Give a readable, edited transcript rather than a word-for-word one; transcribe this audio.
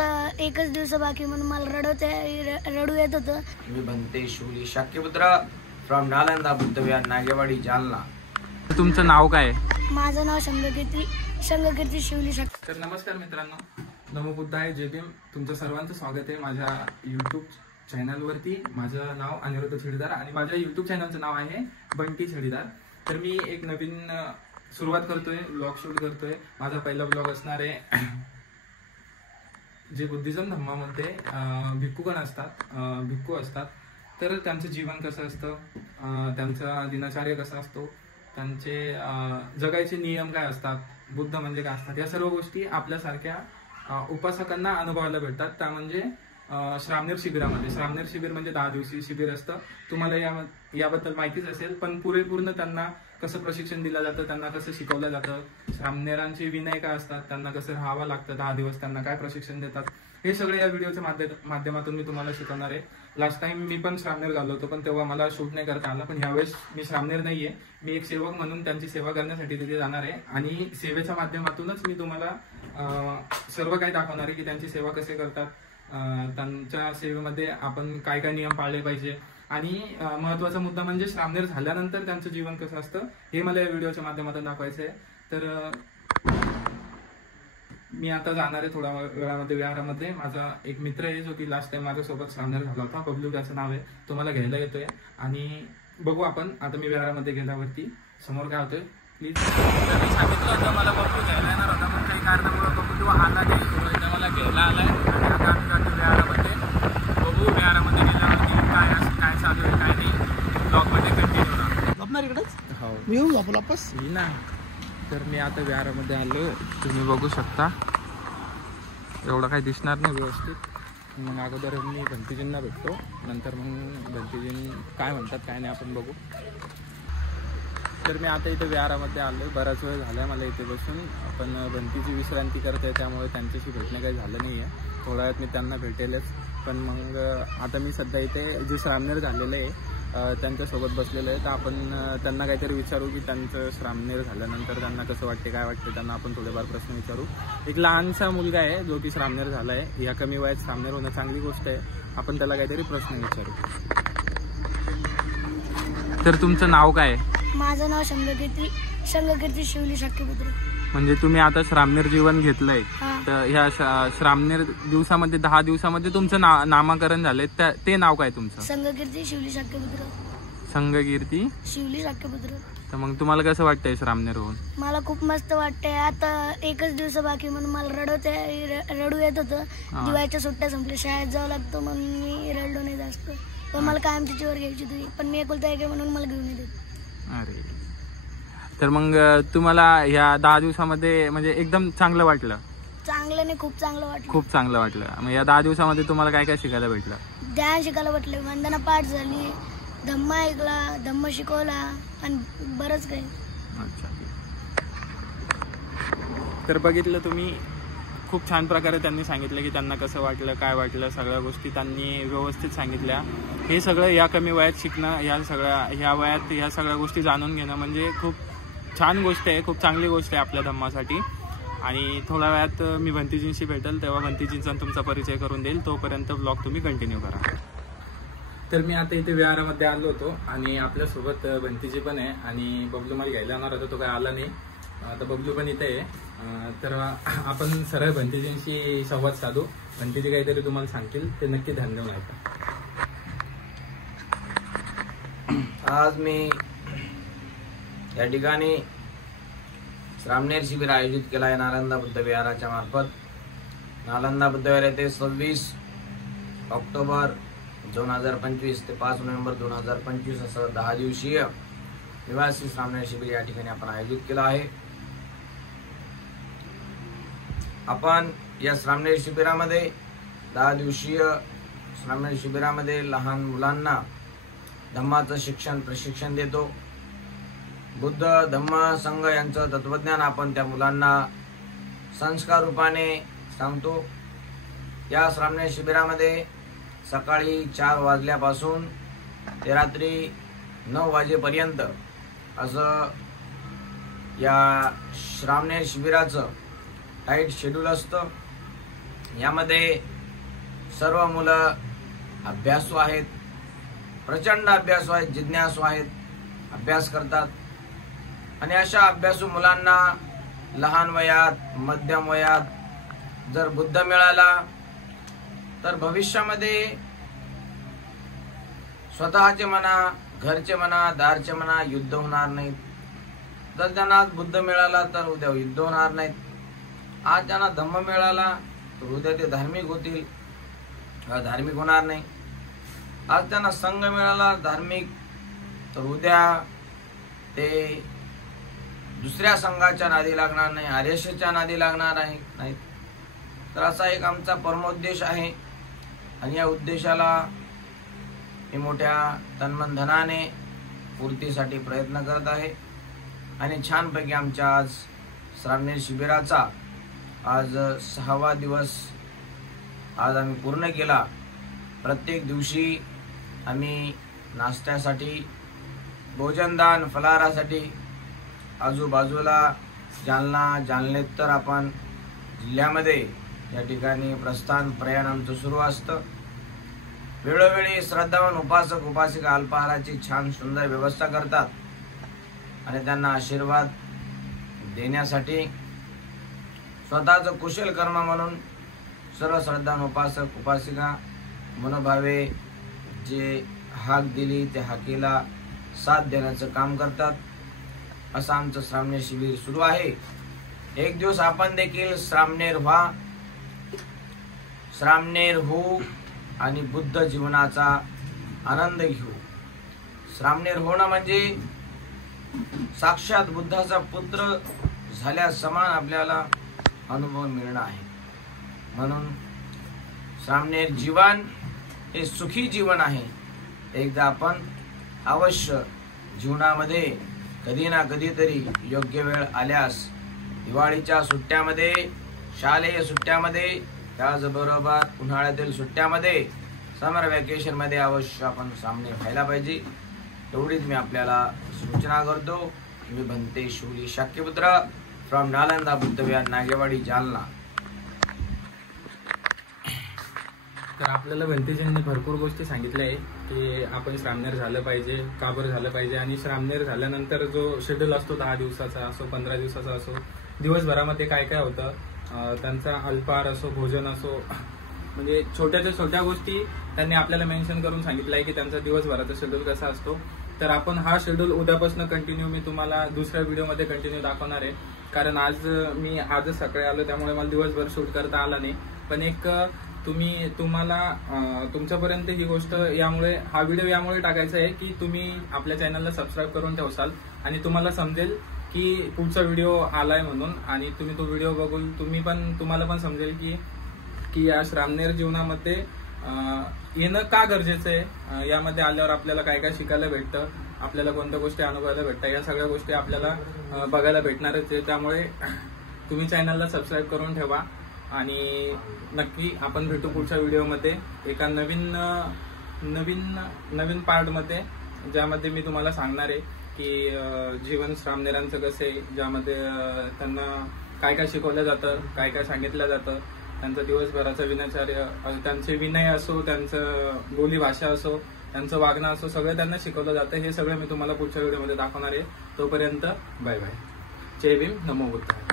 आता एकच दिवस बाकी म्हणून मला रडू येत होतं. मी बनते शिवली शाक्यपुत्र फ्रॉम नालंदा बुद्धविहार नागेवाडी जालना. तुमचं नाव काय? माझं नाव शंगकीर्ती शिवली शाक्य. तर नमस्कार मित्रांनो, नमो बुद्धाय, जय भीम. तुमचं सर्वांचं स्वागत आहे माझ्या यूट्यूब चॅनलवरती. माझं नाव अनिरुद्ध छेडीदार आणि माझ्या यूट्यूब चॅनलचं नाव आहे बंटी छेडीदार. तर मी एक नवीन सुरुवात करतोय, ब्लॉग शूट करतोय. माझा पहिला ब्लॉग असणार आहे जे बुद्धिझम धम्मामध्ये भिक्खू असतात तर त्यांचं जीवन कसं असतं, त्यांचा दिनचर्या कसा असतो, त्यांचे जगायचे नियम काय असतात, बुद्ध म्हणजे काय असतात, या सर्व गोष्टी आपल्यासारख्या उपासकांना अनुभवायला भेटतात. त्या म्हणजे श्रामणेर शिबिरामध्ये. श्रामणेर शिबिर म्हणजे 10 दिवसीय शिबिर असतं. तुम्हाला याबद्दल माहितीच असेल, पण पूर्ण त्यांना कसं प्रशिक्षण दिलं जातं, त्यांना कसं शिकवलं जातं, श्रामणेरांचे विनय काय असतात, त्यांना कसं राहावं लागतं 10 दिवस, त्यांना काय प्रशिक्षण देतात, हे सगळे या व्हिडिओच्या माध्यमातून मी तुम्हाला शिकवणार आहे. लास्ट टाइम मी पण श्रामणेर घाललो होतो, पण तेव्हा मला शूट नाही करता आला. पण ह्यावेळेस मी श्रामणेर नाहीये, मी एक सेवक म्हणून त्यांची सेवा करण्यासाठी तिथे जाणार आहे आणि सेवेच्या माध्यमातूनच मी तुम्हाला सर्व काही दाखवणार आहे की त्यांची सेवा कसे करतात, त्यांच्या सेवेमध्ये आपण काय काय नियम पाळले पाहिजे आणि महत्वाचा मुद्दा म्हणजे श्रामणेर झाल्यानंतर त्यांचं जीवन कसं असतं हे मला या व्हिडिओच्या माध्यमातून दाखवायचं आहे. तर मी आता जाणार आहे थोड्या वेळामध्ये विहारामध्ये. माझा एक मित्र आहे जो की लास्ट टाइम माझ्यासोबत श्रामणेर झाला होता, बबलू त्याचं नाव आहे, तो मला घ्यायला येतोय आणि बघू आपण आता मी विहारामध्ये गेल्यावरती समोर काय होतोय. प्लीज. मी सांगितलं होतं मला बबलू घ्यायला येणार होता, पण काही कारणामुळे बबलू आला नाही, तो मला घ्यायला आलाय आणि आता आम्ही जातो विहारामध्ये. बघू विहारामध्ये गेल्यावरती काय चालू आहे काय नाही, ब्लॉगमध्ये कंटिन्यू राहा. झोपणार इकडेच? हो, मी येऊ झोपला वापस ना. तर मी आता विहारामध्ये आलो, तुम्ही बघू शकता. एवढं काही दिसणार नाही व्यवस्थित. मग अगोदर मी भंतीजींना भेटतो, नंतर मग भंतीजी काय म्हणतात काय नाही आपण बघू. तर मी आता इथे विहारामध्ये आलो, बराच वेळ झाला आहे मला इथे बसून, पण भंतीची विश्रांती करत आहे त्यामुळे त्यांच्याशी भेटणं काही झालं नाही आहे. थोड्या वेळात मी त्यांना भेटेलच. पण मग आता मी सध्या इथे जे श्रामणेर झालेलं आहे त्यांच्यासोबत बसलेलं आहे, तर आपण त्यांना काहीतरी विचारू की त्यांचं श्रामणेर झाल्यानंतर त्यांना कसं वाटते काय वाटते, त्यांना आपण थोडेफार प्रश्न विचारू. एक लहानसा मुलगा आहे जो की श्रामणेर झाला आहे, या कमी वयात श्रामणेर होणं चांगली गोष्ट आहे. आपण त्याला काहीतरी प्रश्न विचारू. तर तुमचं नाव काय? माझं नाव शंगकीर्ती शिवली शाक्यपुत्र. म्हणजे तुम्ही आता श्रामणेर जीवन घेतलंय, तर ह्या श्रामणेर दिवसामध्ये 10 दिवसामध्ये तुमचं नामकरण झालंय, ते नाव काय तुमचं? शंगकीर्ती शिवली शाक्यपुत्र. शंगकीर्ती शिवली शाक्यपुत्र. तर मग तुम्हाला कसं वाटतंय श्रामणेर होऊन? मला खूप मस्त वाटतंय. आता एकच दिवस बाकी म्हणून मला रडू येत होतं. दिवाळीच्या सुट्ट्या संपल्या, शाळेत जावं लागतं, मग मी रडलो नाही जास्त. पण मला कायम तिच्यावर घ्यायची होती, पण मी एकुलता एक म्हणून मला घेऊन येते. अरे, तर मग तुम्हाला ह्या 10 दिवसामध्ये म्हणजे एकदम चांगलं वाटलं? चांगलं नाही, खूप चांगलं वाटलं. खूप चांगलं वाटलं. मग या 10 दिवसामध्ये तुम्हाला काय काय शिकायला भेटलं? ध्यान शिकायला भेटलं, वंदना पाठ झाली, धम्म ऐकला, धम्म शिकवला आणि बरंच काही. अच्छा. तर बघितलं तुम्ही, खूप छान प्रकारे त्यांनी सांगितलं की त्यांना कसं वाटलं काय वाटलं, सगळ्या गोष्टी त्यांनी व्यवस्थित सांगितल्या. हे सगळं या कमी वयात शिकणं, ह्या वयात ह्या सगळ्या गोष्टी जाणून घेणं म्हणजे खूप छान गोष्ट आहे, खूप चांगली गोष्ट आहे आपल्या धम्मासाठी. आणि थोड्या वेळात मी भंतीजींशी भेटेल, तेव्हा भंतीजींचा तुमचा परिचय करून देईल. तोपर्यंत ब्लॉग तुम्ही कंटिन्यू करा. तर मी आता इथे विहारामध्ये आलो होतो आणि आपल्यासोबत भंतीजी पण आहे आणि बबलू मला घ्यायला येणार होता, तो काय आला नाही. आता बबलू पण इथे आहे. तर आपण सरळ भंतीजींशी संवाद साधू. भंतीजी काहीतरी तुम्हाला सांगतील, ते नक्की ध्यान देऊन ऐका. आज मी या ठिकाणी श्रामणेर शिबिर आयोजित केला आहे नालंदा बुद्ध विहाराच्या मार्फत. नालंदा बुद्ध विहार येथे 26 ऑक्टोबर 2025 ते 5 नोव्हेंबर 2025 असं 10 दिवसीय निवासी श्रामणेर शिबिर या ठिकाणी आपण आयोजित केला आहे. आपण या श्रामणेर शिबिरामध्ये 10 दिवसीय श्रामणेर शिबिरामध्ये लहान मुलांना धम्माचं प्रशिक्षण देतो. बुद्ध धम्म संघ यांचं तत्वज्ञान आपण त्या मुलांना संस्कार रूपाने सांगतो. या श्रामणेर शिबिरामध्ये सकाळी 4 वाजल्यापासून ते रात्री 9 वाजेपर्यंत असं या श्रामणेर शिबिराचं टाईट शेड्यूल असतं. यामध्ये सर्व मुलं अभ्यासू आहेत, प्रचंड अभ्यासू आहेत, जिज्ञासू आहेत, अभ्यास करतात. आणि अशा अभ्यासू मुलांना लहान वयात, मध्यम वयात जर बुद्ध मिळाला तर भविष्यामध्ये स्वतःचे म्हणा, घरचे म्हणा, दारचे म्हणा युद्ध होणार नाहीत. जर त्यांना आज बुद्ध मिळाला तर उद्या युद्ध होणार नाहीत. आज त्यांना धम्म मिळाला तर उद्या ते धार्मिक होतील, धार्मिक होणार नाही. आज त्यांना संघ मिळाला धार्मिक तर उद्या ते दुसऱ्या संघाच्या नादी लागणार नाही, आर्यशच्या नादी लागणार नाही. तर असा एक आमचा परमोद्देश आहे आणि या उद्देशाला मी मोठ्या तन्मन धनाने पूर्तीसाठी प्रयत्न करत आहे. आणि छानपैकी आमच्या आज श्रामणेर शिबिराचा आज 6वा दिवस आज आम्ही पूर्ण केला. प्रत्येक दिवशी आम्ही नाश्त्यासाठी, भोजनदान, फलाहारासाठी आजूबाजूला जालनेतर आपण जिल्ह्यामध्ये या ठिकाणी प्रस्थान प्रयाण आमचं सुरू असतं. वेळोवेळी श्रद्धावान उपासक उपासिका अल्पाहाराची छान सुंदर व्यवस्था करतात आणि त्यांना आशीर्वाद देण्यासाठी स्वतःचं कुशल कर्म म्हणून सर्व श्रद्धावान उपासक उपासिका मनोभावे जे हाक दिली त्या हाकेला साथ देण्याचं काम करतात. असं आमचं श्रामणेर शिबिर सुरू आहे. एक दिवस आपण देखील श्रामणेर व्हा, श्रामणेर हो आणि बुद्ध जीवनाचा आनंद घेऊ. श्रामणेर होणं म्हणजे साक्षात बुद्धाचा पुत्र झाल्या समान आपल्याला अनुभव मिळणं आहे. म्हणून श्रामणेर जीवन हे सुखी जीवन आहे. एकदा आपण अवश्य जीवनामध्ये कधी ना कधीतरी योग्य वेळ आल्यास दिवाळीच्या सुट्ट्यामध्ये, शालेय सुट्ट्यामध्ये, त्याचबरोबर उन्हाळ्यातील सुट्ट्यामध्ये, समर वॅकेशन मध्ये अवश्य आपण श्रामणेर व्हायला पाहिजे. एवढीच मी आपल्याला सूचना करतो. मी भंते शूली शाक्यपुत्र फ्रॉम नालंदा बुद्ध विहार, नागेवाडी, जालना. तर आपल्याला भंतेजींनी भरपूर गोष्टी सांगितल्या आहे की आपण श्रामणेर झालं पाहिजे, का बरं झालं पाहिजे, आणि श्रामणेर झाल्यानंतर जो शेड्यूल असतो 10 दिवसाचा असो, 15 दिवसाचा असो, दिवसभरामध्ये काय काय होतं, त्यांचा अल्पाहार असो, भोजन असो, म्हणजे छोट्याच्या छोट्या गोष्टी त्यांनी आपल्याला मेन्शन करून सांगितलं आहे की त्यांचा दिवसभराचा शेड्यूल कसा असतो. तर आपण हा शेड्यूल उद्यापासून कंटिन्यू मी तुम्हाला दुसऱ्या व्हिडिओमध्ये कंटिन्यू दाखवणार आहे. कारण मी आजच सकाळी आलो त्यामुळे मला दिवसभर शूट करता आला नाही. पण एक तुम्हाला तुमच्यापर्यंत ही गोष्ट यामुळे, हा व्हिडिओ यामुळे टाकायचा आहे की तुम्ही आपल्या चॅनलला सबस्क्राईब करून ठेवसाल आणि तुम्हाला समजेल की पुढचा व्हिडिओ आलाय म्हणून. आणि तुम्ही तो व्हिडिओ बघून तुम्हाला पण समजेल की या श्रामणेर जीवनामध्ये येणं का गरजेचं आहे, यामध्ये आल्यावर आपल्याला काय काय शिकायला भेटतं, आपल्याला कोणत्या गोष्टी अनुभवायला भेटतात, या सगळ्या गोष्टी आपल्याला बघायला भेटणारच आहे. त्यामुळे तुम्ही चॅनलला सबस्क्राईब करून ठेवा आणि नक्की आपण भेटू पुढच्या व्हिडिओमध्ये एका नवीन पार्टमध्ये, ज्यामध्ये मी तुम्हाला सांगणार आहे की जीवन श्रामणेरांचं कसं आहे, ज्यामध्ये त्यांना काय काय शिकवलं जातं, काय काय सांगितलं जातं, त्यांचा दिवसभराचा विनयचार्य, त्यांचे विनय असो, त्यांचं बोलीभाषा असो, त्यांचं वागणं असो, सगळं त्यांना शिकवलं जातं. हे सगळं मी तुम्हाला पुढच्या व्हिडिओमध्ये दाखवणार आहे. तोपर्यंत बाय बाय. जय भीम, नमो बुद्धाय.